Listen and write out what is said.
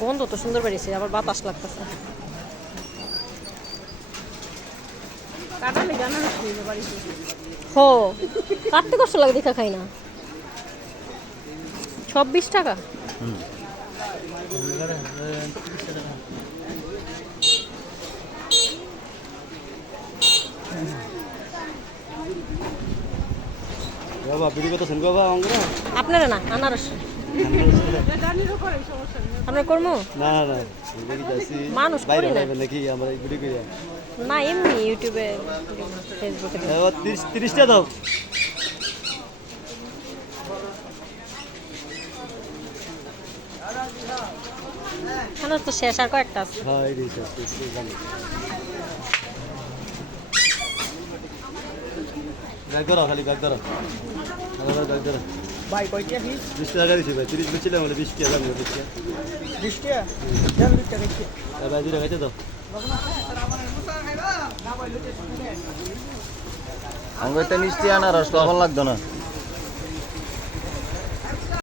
গন্ধ তো সুন্দর বেরিয়েছে, আবার বাতাস লাগতেছে। হো, কাটতে কষ্ট লাগে, দেখা খাই না। সব 20 টাকা। বাবা বিড়ি কত শুনবো বাবা আমরা আপনারা না, আনারস। আপনার কর্ম না না না দেখি যাচ্ছি মানুষ বাইরে করি না। যাবেন নাকি আমরা এই বিড়ি করি না, এমনি ইউটিউবে, ফেসবুকে। 30টা দাও। আনারস তো শেষ, আর কয়েকটা আছে। হ্যাঁ এই দিস জানি ব্যাগ ধরো, খালি ব্যাগ ধরো, ব্যাগ ধরো ভাই কয়টা কি 20 টাকা দিছি ভাই, 30 বেচছিলাম বলে 20 টাকা দাম 20 টাকা 20 টাকা দেন 20 টাকা কি ভাই 2 টাকা খাইতে দাও। আঙ্গুরটা মিষ্টি আনারস কখন লাগতো না।